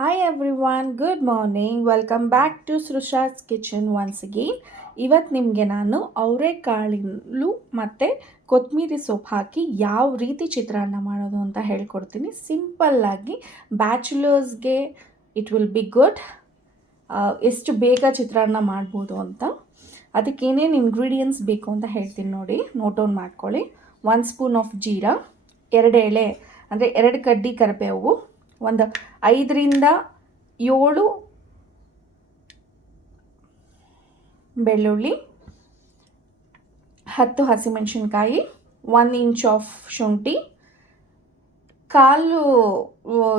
Hi everyone, good morning. Welcome back to Srusha's Kitchen once again. ಇವತ್ತು ನಿಮಗೆ ನಾನು ಅವರೆಕಾಳು ಮತ್ತು ಕೊತ್ತಂಬರಿ ಸೊಪ್ಪು ಹಾಕಿ ಯಾವ ರೀತಿ ಚಿತ್ರಾನ್ನ ಮಾಡೋದು ಅಂತ ಹೇಳ್ಕೊಡ್ತೀನಿ. ಸಿಂಪಲ್ಲಾಗಿ ಬ್ಯಾಚುಲರ್ಸ್ಗೆ ಇಟ್ ವಿಲ್ ಬಿ ಗುಡ್. ಎಷ್ಟು ಬೇಗ ಚಿತ್ರಾನ್ನ ಮಾಡ್ಬೋದು ಅಂತ. ಅದಕ್ಕೆ ಏನೇನು ಇಂಗ್ರೀಡಿಯೆಂಟ್ಸ್ ಬೇಕು ಅಂತ ಹೇಳ್ತೀನಿ ನೋಡಿ, ನೋಟ್ ಡೌನ್ ಮಾಡ್ಕೊಳ್ಳಿ. 1 ಸ್ಪೂನ್ ಆಫ್ ಜೀರಾ, 2 ಎಳೆ ಅಂದರೆ 2 ಕಡ್ಡಿ ಕರಿಬೇವು, ಒಂದು 5ರಿಂದ 7 ಬೆಳ್ಳುಳ್ಳಿ, 10 ಹಸಿಮೆಣಸಿನ್ಕಾಯಿ, 1 ಇಂಚ್ ಆಫ್ ಶುಂಠಿ, ಕಾಲು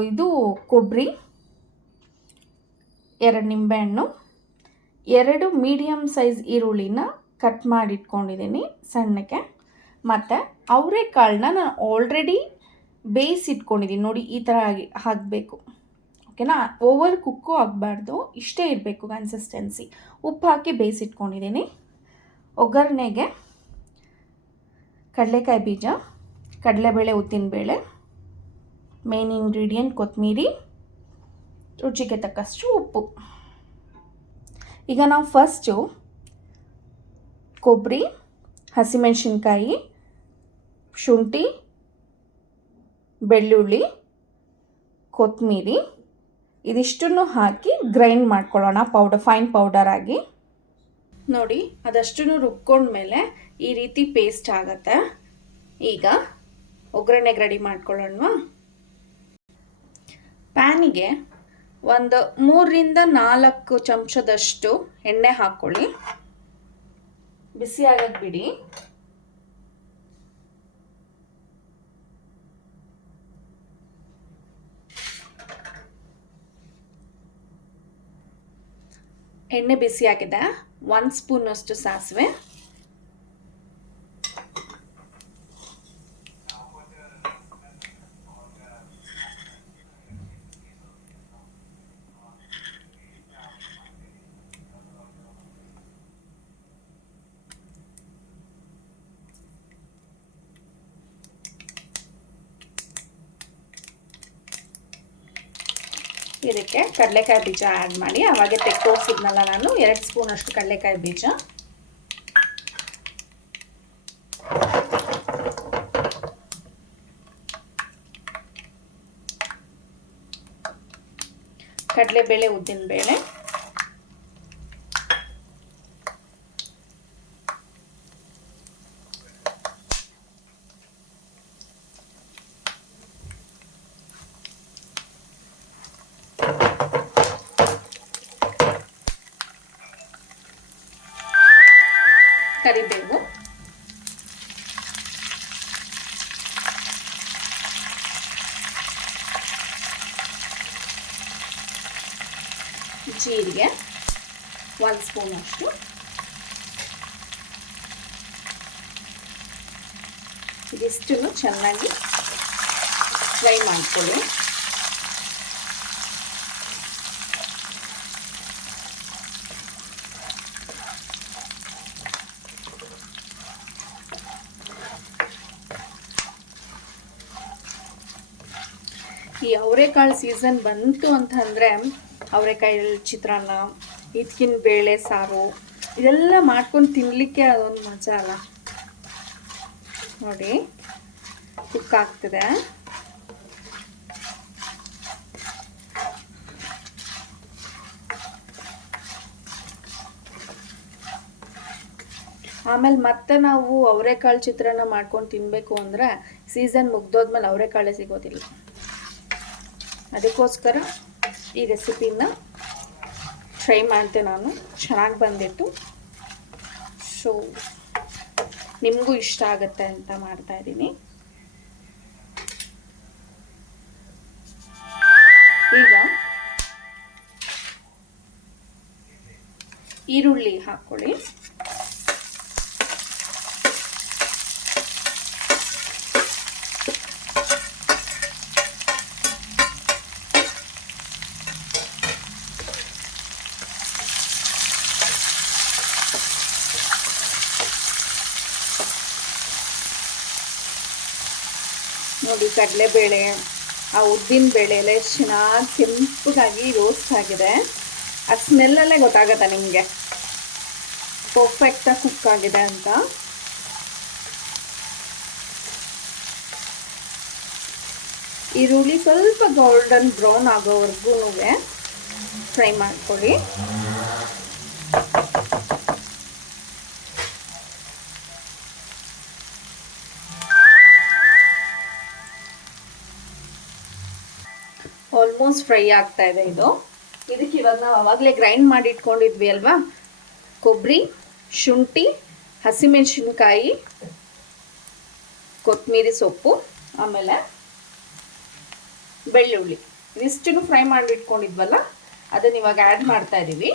ಇದು ಕೊಬ್ಬರಿ, 2 ನಿಂಬೆಹಣ್ಣು, 2 ಮೀಡಿಯಮ್ ಸೈಜ್ ಈರುಳ್ಳಿನ ಕಟ್ ಮಾಡಿಟ್ಕೊಂಡಿದ್ದೀನಿ ಸಣ್ಣಕ್ಕೆ. ಮತ್ತು ಅವರೆಕಾಳನ್ನ ನಾನು ಆಲ್ರೆಡಿ ಬೇಯಿಸಿಟ್ಕೊಂಡಿದ್ದೀನಿ ನೋಡಿ, ಈ ಥರ ಹಾಕಬೇಕು. ಓಕೆನಾ, ಓವರ್ ಕುಕ್ಕು ಆಗಬಾರ್ದು, ಇಷ್ಟೇ ಇರಬೇಕು ಕನ್ಸಿಸ್ಟೆನ್ಸಿ. ಉಪ್ಪು ಹಾಕಿ ಬೇಯಿಸಿಟ್ಕೊಂಡಿದ್ದೀನಿ. ಒಗ್ಗರಣೆಗೆ ಕಡಲೆಕಾಯಿ ಬೀಜ, ಕಡಲೆಬೇಳೆ, ಉದ್ದಿನಬೇಳೆ, ಮೇನ್ ಇಂಗ್ರೀಡಿಯೆಂಟ್ ಕೊತ್ತಂಬರಿ, ರುಚಿಗೆ ತಕ್ಕಷ್ಟು ಉಪ್ಪು. ಈಗ ನಾವು ಫಸ್ಟು ಕೊಬ್ಬರಿ, ಹಸಿಮೆಣಸಿನ್ಕಾಯಿ, ಶುಂಠಿ, ಬೆಳ್ಳುಳ್ಳಿ, ಕೊತ್ತಂಬರಿ ಇದಿಷ್ಟನ್ನು ಹಾಕಿ ಗ್ರೈಂಡ್ ಮಾಡ್ಕೊಳ್ಳೋಣ ಫೈನ್ ಪೌಡರ್ ಆಗಿ. ನೋಡಿ, ಅದಷ್ಟನ್ನು ರುಬ್ಕೊಂಡ್ಮೇಲೆ ಈ ರೀತಿ ಪೇಸ್ಟ್ ಆಗುತ್ತೆ. ಈಗ ಒಗ್ಗರಣೆಗೆ ರೆಡಿ ಮಾಡ್ಕೊಳ್ಳೋಣವಾ. ಪ್ಯಾನಿಗೆ ಒಂದು 3ರಿಂದ 4 ಚಮಚದಷ್ಟು ಎಣ್ಣೆ ಹಾಕ್ಕೊಳ್ಳಿ. ಬಿಸಿ ಆಗಕ್ಕೆ ಬಿಡಿ. ಎಣ್ಣೆ ಬಿಸಿ ಆಗಿದೆ. 1 ಸ್ಪೂನಷ್ಟು ಸಾಸಿವೆ, ಇದಕ್ಕೆ ಕಡಲೆಕಾಯಿ ಬೀಜ ಆ್ಯಡ್ ಮಾಡಿ. ಅವಾಗೆ ತೋರಿಸಿದ್ನಲ್ಲ ನಾನು, 2 ಸ್ಪೂನಷ್ಟು ಕಡಲೆಕಾಯಿ ಬೀಜ, ಕಡಲೆಬೇಳೆ, ಉದ್ದಿನಬೇಳೆ, ಕರಿಬೇವು, ಜೀರಿಗೆ 1 ಸ್ಪೂನಷ್ಟು, ಇದಿಷ್ಟನ್ನು ಚೆನ್ನಾಗಿ ಫ್ರೈ ಮಾಡ್ಕೊಳ್ಳಿ. ಈ ಅವರೆಕಾಳು ಸೀಸನ್ ಬಂತು ಅಂತಂದರೆ ಅವರೆಕಾಯಿ ಚಿತ್ರಾನ್ನ, ಇದಕ್ಕಿನ ಬೇಳೆ ಸಾರು ಇದೆಲ್ಲ ಮಾಡ್ಕೊಂಡು ತಿನ್ನಲಿಕ್ಕೆ ಅದೊಂದು ಮಜಾ ಅಲ್ಲ. ನೋಡಿ, ಕುಕ್ ಆಗ್ತಿದೆ. ಆಮೇಲೆ ಮತ್ತೆ ನಾವು ಅವರೆಕಾಳು ಚಿತ್ರಾನ್ನ ಮಾಡ್ಕೊಂಡು ತಿನ್ನಬೇಕು ಅಂದರೆ ಸೀಸನ್ ಮುಗ್ದೋದ್ಮೇಲೆ ಅವರೆಕಾಳೇ ಸಿಗೋದಿಲ್ಲ. ಅದಕ್ಕೋಸ್ಕರ ಈ ರೆಸಿಪಿನ ಟ್ರೈ ಮಾಡಿದೆ ನಾನು, ಚೆನ್ನಾಗಿ ಬಂದಿತ್ತು. ಸೊ ನಿಮಗೂ ಇಷ್ಟ ಆಗುತ್ತೆ ಅಂತ ಮಾಡ್ತಾಯಿದ್ದೀನಿ. ಈಗ ಈರುಳ್ಳಿ ಹಾಕ್ಕೊಳ್ಳಿ. ನೋಡಿ, ಕಡಲೆಬೇಳೆ, ಆ ಉದ್ದಿನ ಬೇಳೆ ಎಲ್ಲ ಎಷ್ಟು ಚೆನ್ನಾಗಿ ಕೆಂಪಗಾಗಿ ರೋಸ್ಟ್ ಆಗಿದೆ. ಆ ಸ್ಮೆಲ್ಲಲ್ಲೇ ಗೊತ್ತಾಗುತ್ತೆ ನಿಮಗೆ ಪರ್ಫೆಕ್ಟಾಗಿ ಕುಕ್ ಆಗಿದೆ ಅಂತ. ಈರುಳ್ಳಿ ಸ್ವಲ್ಪ ಗೋಲ್ಡನ್ ಬ್ರೌನ್ ಆಗೋವರೆಗೂ ಫ್ರೈ ಮಾಡ್ಕೊಳ್ಳಿ. ಆಲ್ಮೋಸ್ಟ್ ಫ್ರೈ ಆಗ್ತಾ ಇದೆ ಇದು. ಇದಕ್ಕೆ ಇವಾಗ ನಾವು ಆವಾಗಲೇ ಗ್ರೈಂಡ್ ಮಾಡಿ ಇಟ್ಕೊಂಡಿದ್ವಿ ಅಲ್ವಾ, ಕೊಬ್ಬರಿ, ಶುಂಠಿ, ಹಸಿಮೆಣಸಿನ್ಕಾಯಿ, ಕೊತ್ತಂಬರಿ ಸೊಪ್ಪು, ಆಮೇಲೆ ಬೆಳ್ಳುಳ್ಳಿ ಇದಿಷ್ಟನ್ನು ಫ್ರೈ ಮಾಡಿ ಇಟ್ಕೊಂಡಿದ್ವಲ್ಲ ಅದನ್ನ ಇವಾಗ ಆ್ಯಡ್ ಮಾಡ್ತಾ ಇದ್ದೀವಿ.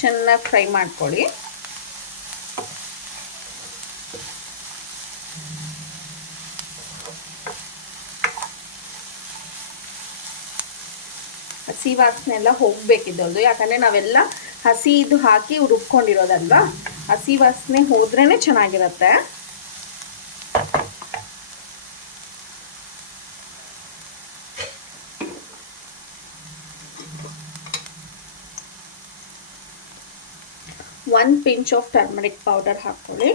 ಚೆನ್ನಾಗಿ ಫ್ರೈ ಮಾಡ್ಕೊಳ್ಳಿ. ಹಸಿ ವಾಸನೆ ಎಲ್ಲ ಹೋಗ್ಬೇಕಿದ್ದೊಂದು, ಯಾಕಂದರೆ ನಾವೆಲ್ಲ ಹಸಿ ಇದು ಹಾಕಿ ರುಬ್ಕೊಂಡಿರೋದಲ್ವಾ, ಹಸಿ ವಾಸನೆ ಹೋದ್ರೇ ಚೆನ್ನಾಗಿರುತ್ತೆ. One pinch off turmeric powder ಹಾಕ್ಕೊಳ್ಳಿ.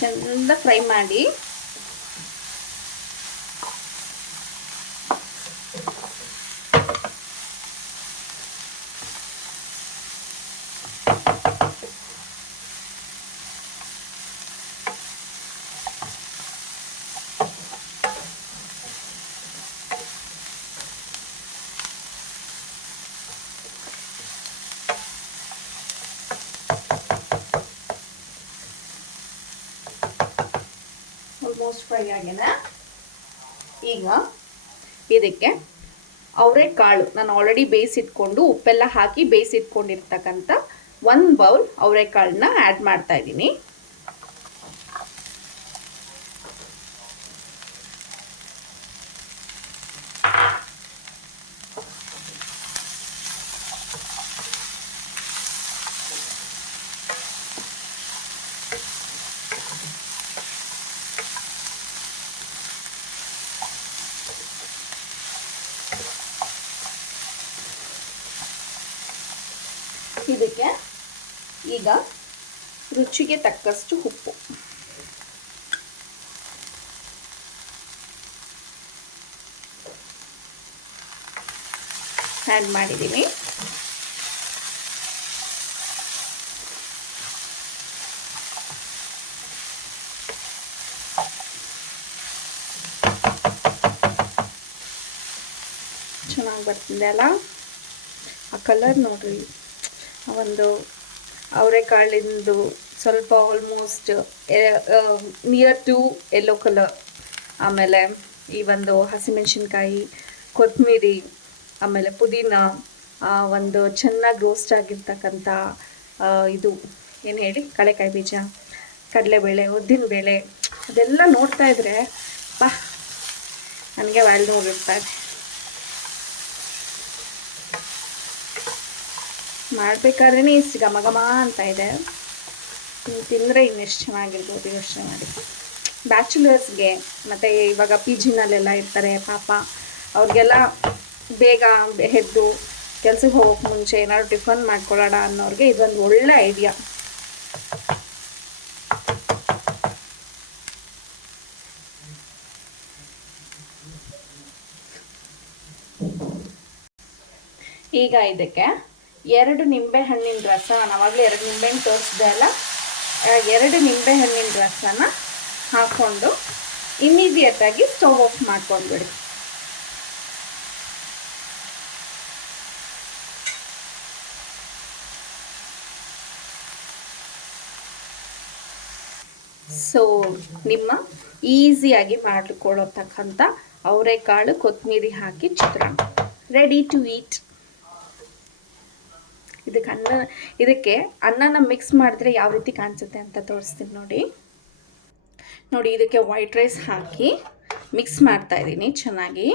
ಚಂದ ಫ್ರೈ ಮಾಡಿ. ಆಲ್ಮೋಸ್ಟ್ ಫ್ರೈ ಆಗಿದೆ. ಈಗ ಇದಕ್ಕೆ ಅವರೆಕಾಳು ನಾನು ಆಲ್ರೆಡಿ ಬೇಯಿಸಿಟ್ಕೊಂಡು ಉಪ್ಪೆಲ್ಲ ಹಾಕಿ ಬೇಯಿಸಿಟ್ಕೊಂಡಿರ್ತಕ್ಕಂಥ 1 ಬೌಲ್ ಅವರೆಕಾಳನ್ನ ಆ್ಯಡ್ ಮಾಡ್ತಾ ಇದ್ದೀನಿ. ಇದಕ್ಕೆ ಈಗ ರುಚಿಗೆ ತಕ್ಕಷ್ಟು ಉಪ್ಪು, ಆ್ಯಡ್ ಮಾಡಿದ್ದೀನಿ. ಚೆನ್ನಾಗಿ ಬರ್ತಿದೆ ಅಲ್ಲ ಆ ಕಲರ್ ನೋಡ್ರಿ. ಒಂದು ಅವರೆಕಾಳಿಂದು ಸ್ವಲ್ಪ almost near to yellow colour, ಆಮೇಲೆ ಈ ಒಂದು ಹಸಿಮೆಣಸಿನ್ಕಾಯಿ, ಕೊತ್ತಂಬರಿ, ಆಮೇಲೆ ಪುದೀನ, ಒಂದು ಚೆನ್ನಾಗಿ ರೋಸ್ಟ್ ಆಗಿರ್ತಕ್ಕಂಥ ಇದು ಏನು ಹೇಳಿ ಕಡಲೆಕಾಯಿ ಬೀಜ, ಕಡಲೆಬೇಳೆ, ಉದ್ದಿನಬೇಳೆ ಅದೆಲ್ಲ ನೋಡ್ತಾ ಇದ್ರೆ ಬಾ ನನಗೆ ವಾಯ್ಲ್ ನೋಡಿರ್ತಾ ಇದೆ. ಮಾಡಬೇಕಾದ್ರೇ ಇಷ್ಟು ಘಮ ಘಮ ಅಂತ ಇದೆ. ನೀವು ತಿಂದರೆ ಇನ್ನೆಷ್ಟು ಚೆನ್ನಾಗಿರ್ಬೋದು ಯೋಚನೆ ಮಾಡಿ. ಬ್ಯಾಚುಲರ್ಸ್ಗೆ ಮತ್ತು ಇವಾಗ ಪಿ ಜಿನಲ್ಲೆಲ್ಲ ಇರ್ತಾರೆ ಪಾಪ, ಅವ್ರಿಗೆಲ್ಲ ಬೇಗ ಎದ್ದು ಕೆಲ್ಸಕ್ಕೆ ಹೋಗೋಕ್ಕೆ ಮುಂಚೆ ಏನಾದ್ರು ಟಿಫನ್ ಮಾಡ್ಕೊಳ್ಳೋಣ ಅನ್ನೋರಿಗೆ ಇದೊಂದು ಒಳ್ಳೆ ಐಡಿಯಾ. ಈಗ ಇದಕ್ಕೆ 2 ನಿಂಬೆ ಹಣ್ಣಿನ ರಸ, ನಾನು ಆವಾಗಲೇ 2 ನಿಂಬೆಹಣ್ಣು ತೋರಿಸಿದೆ ಅಲ್ಲ, 2 ನಿಂಬೆ ಹಣ್ಣಿನ ರಸನ ಹಾಕ್ಕೊಂಡು ಇಮಿಡಿಯೇಟಾಗಿ ಸ್ಟವ್ ಆಫ್ ಮಾಡ್ಕೊಂಡ್ಬಿಡಿ. ಸೊ ನಿಮ್ಮ ಈಸಿಯಾಗಿ ಮಾಡಿಕೊಳ್ಳತಕ್ಕಂಥ ಅವರೆಕಾಳು ಕೊತ್ತಂಬರಿ ಹಾಕಿ ಚಿತ್ರಾನ್ನ ರೆಡಿ ಟು ಈಟ್. ಇದಕ್ಕೆ ಅನ್ನನ ಮಿಕ್ಸ್ ಮಾಡಿದ್ರೆ ಯಾವ ರೀತಿ ಕಾಣಿಸುತ್ತೆ ಅಂತ ತೋರಿಸ್ತೀನಿ ನೋಡಿ. ಇದಕ್ಕೆ ವೈಟ್ ರೈಸ್ ಹಾಕಿ ಮಿಕ್ಸ್ ಮಾಡ್ತಾ ಇದ್ದೀನಿ ಚೆನ್ನಾಗಿ.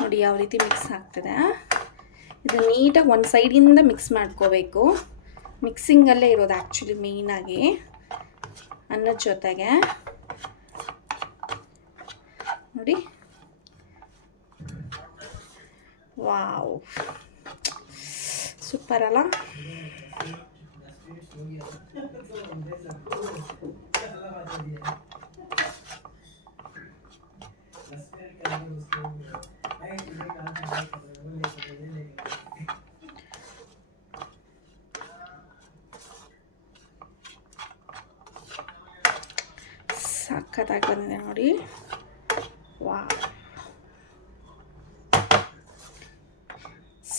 ನೋಡಿ ಯಾವ ರೀತಿ ಮಿಕ್ಸ್ ಆಗ್ತದೆ. ಇದು ನೀಟಾಗಿ ಒಂದು ಸೈಡಿಂದ ಮಿಕ್ಸ್ ಮಾಡ್ಕೋಬೇಕು. ಮಿಕ್ಸಿಂಗಲ್ಲೇ ಇರೋದು ಆ್ಯಕ್ಚುಲಿ ಮೇಯ್ನಾಗಿ ಅನ್ನದ ಜೊತೆಗೆ. ನೋಡಿ, ವಾವ್, ಸೂಪರ್ ಅಲ್ಲ? ಸಖತ್ತಾಗಿ ಬಂದಿದೆ ನೋಡಿ. Wow.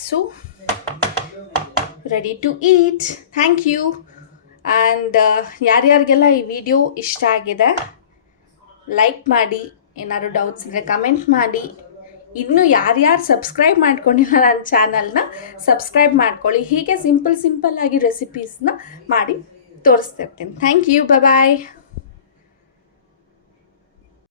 So ready to eat. Thank you. And ಯಾರ್ಯಾರಿಗೆಲ್ಲ ಈ ವಿಡಿಯೋ ಇಷ್ಟ ಆಗಿದೆ ಲೈಕ್ ಮಾಡಿ, ಏನಾದ್ರು ಡೌಟ್ಸ್ ಇದ್ದರೆ ಕಮೆಂಟ್ ಮಾಡಿ. ಇನ್ನೂ ಯಾರ್ಯಾರು ಸಬ್ಸ್ಕ್ರೈಬ್ ಮಾಡ್ಕೊಂಡಿಲ್ಲ ನನ್ನ ಚಾನಲ್ನ ಸಬ್ಸ್ಕ್ರೈಬ್ ಮಾಡ್ಕೊಳ್ಳಿ. ಹೀಗೆ ಸಿಂಪಲ್ಲಾಗಿ ರೆಸಿಪೀಸ್ನ ಮಾಡಿ ತೋರಿಸ್ತಿರ್ತೀನಿ. Thank you. ಬಾಯ್.